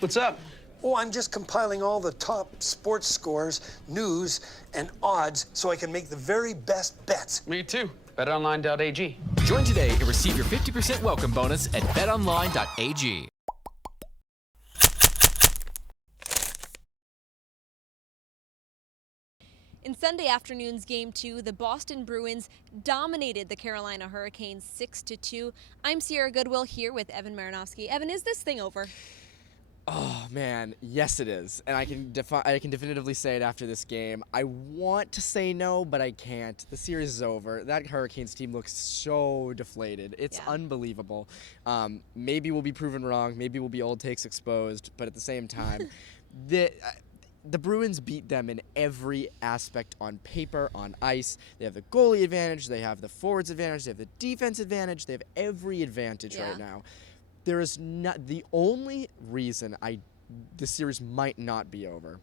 What's up? Oh, I'm just compiling all the top sports scores, news, and odds so I can make the very best bets. Me too. BetOnline.ag. Join today and receive your 50% welcome bonus at betonline.ag. In Sunday afternoon's Game 2, the Boston Bruins dominated the Carolina Hurricanes 6-2. I'm Sierra Goodwill here with Evan Marinofsky. Evan, is this thing over? Oh man, yes it is, and I can definitively say it after this game. I want to say no, but I can't. The series is over. That Hurricanes team looks so deflated. It's unbelievable. Maybe we'll be proven wrong. Maybe we'll be old takes exposed. But at the same time, the Bruins beat them in every aspect on paper, on ice. They have the goalie advantage. They have the forwards advantage. They have the defense advantage. They have every advantage right now. There is not the only reason the series might not be over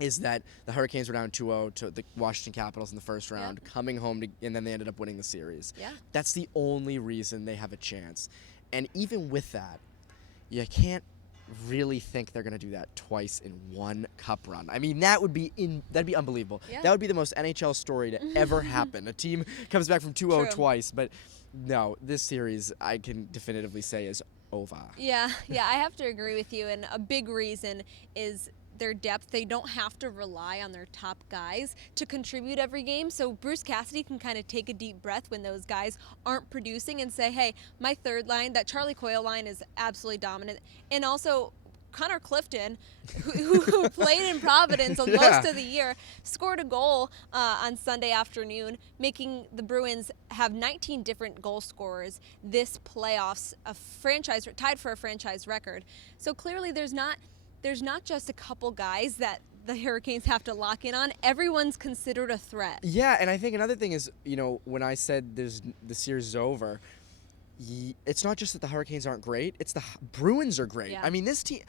is that the Hurricanes were down 2-0 to the Washington Capitals in the first round, coming home and then they ended up winning the series. That's the only reason they have a chance. And even with that, you can't really think they're going to do that twice in one cup run. I mean, that'd be unbelievable. That would be the most NHL story to ever happen. A team comes back from 2-0 twice, but no, this series I can definitively say is over. Yeah, I have to agree with you, and a big reason is their depth. They don't have to rely on their top guys to contribute every game, so Bruce Cassidy can kind of take a deep breath when those guys aren't producing and say, hey, my third line, that Charlie Coyle line, is absolutely dominant. And also Connor Clifton, who played in Providence most of the year, scored a goal on Sunday afternoon, making the Bruins have 19 different goal scorers this playoffs, tied for a franchise record. So clearly there's not just a couple guys that the Hurricanes have to lock in on. Everyone's considered a threat. Yeah, and I think another thing is, when I said the series is over, it's not just that the Hurricanes aren't great, it's the Bruins are great. I mean, this team,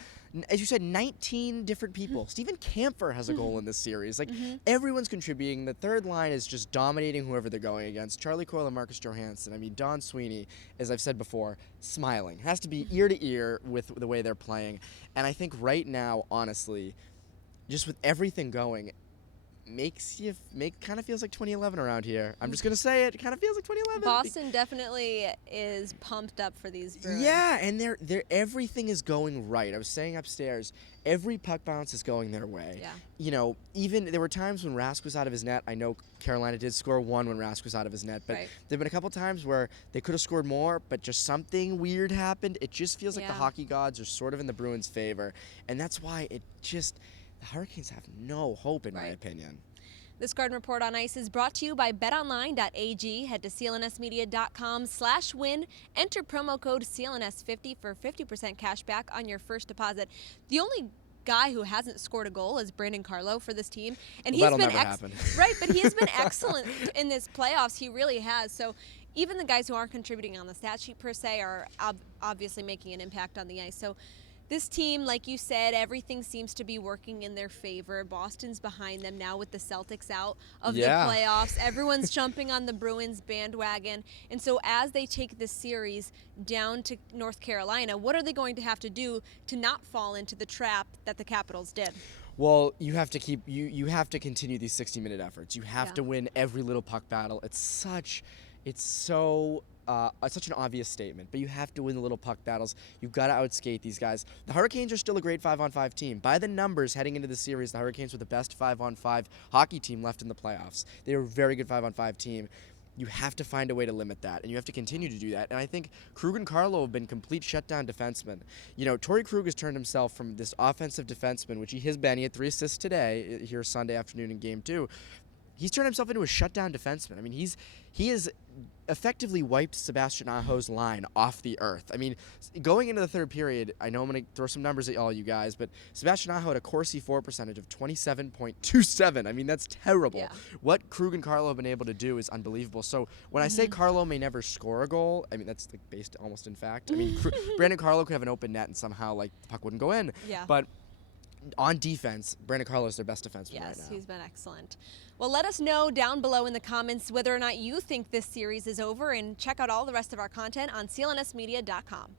as you said, 19 different people. Steven Kampfer has a goal in this series. Like, everyone's contributing. The third line is just dominating whoever they're going against. Charlie Coyle and Marcus Johansson. I mean, Don Sweeney, as I've said before, smiling. Has to be ear to ear with the way they're playing. And I think right now, honestly, just with everything going, kind of feels like 2011 around here. I'm just gonna say it. It kind of feels like 2011. Boston definitely is pumped up for these Bruins. Yeah, and they're everything is going right. I was saying upstairs, every puck bounce is going their way. Yeah. Even there were times when Rask was out of his net. I know Carolina did score one when Rask was out of his net, but there've been a couple times where they could have scored more, but just something weird happened. It just feels like the hockey gods are sort of in the Bruins' favor, and that's why the Hurricanes have no hope, in my opinion. This Garden Report on Ice is brought to you by betonline.ag. Head to clnsmedia.com/win. Enter promo code CLNS50 for 50% cash back on your first deposit. The only guy who hasn't scored a goal is Brandon Carlo for this team, and he's been but he has been excellent in this playoffs. He really has. So even the guys who aren't contributing on the stat sheet per se are obviously making an impact on the ice. So this team, like you said, everything seems to be working in their favor. Boston's behind them now with the Celtics out of the playoffs. Everyone's jumping on the Bruins bandwagon. And so as they take this series down to North Carolina, what are they going to have to do to not fall into the trap that the Capitals did? Well, you have to you have to continue these 60-minute efforts. You have to win every little puck battle. It's such an obvious statement, but you have to win the little puck battles. You've got to outskate these guys. The Hurricanes are still a great 5-on-5 team. By the numbers heading into the series, the Hurricanes were the best 5-on-5 hockey team left in the playoffs. They were a very good 5-on-5 team. You have to find a way to limit that, and you have to continue to do that. And I think Krug and Carlo have been complete shutdown defensemen. Torrey Krug has turned himself from this offensive defenseman, which he has been. He had 3 assists today here Sunday afternoon in Game 2. He's turned himself into a shutdown defenseman. I mean, he has effectively wiped Sebastian Aho's line off the earth. I mean, going into the third period, I know I'm going to throw some numbers at all you guys, but Sebastian Aho had a Corsi for percentage of 27.27. I mean, that's terrible. What Krug and Carlo have been able to do is unbelievable. So when I say Carlo may never score a goal, I mean, that's based almost in fact. I mean, Brandon Carlo could have an open net and somehow the puck wouldn't go in. But on defense, Brandon Carlo is their best defenseman right now. Yes, he's been excellent. Well, let us know down below in the comments whether or not you think this series is over, and check out all the rest of our content on clnsmedia.com.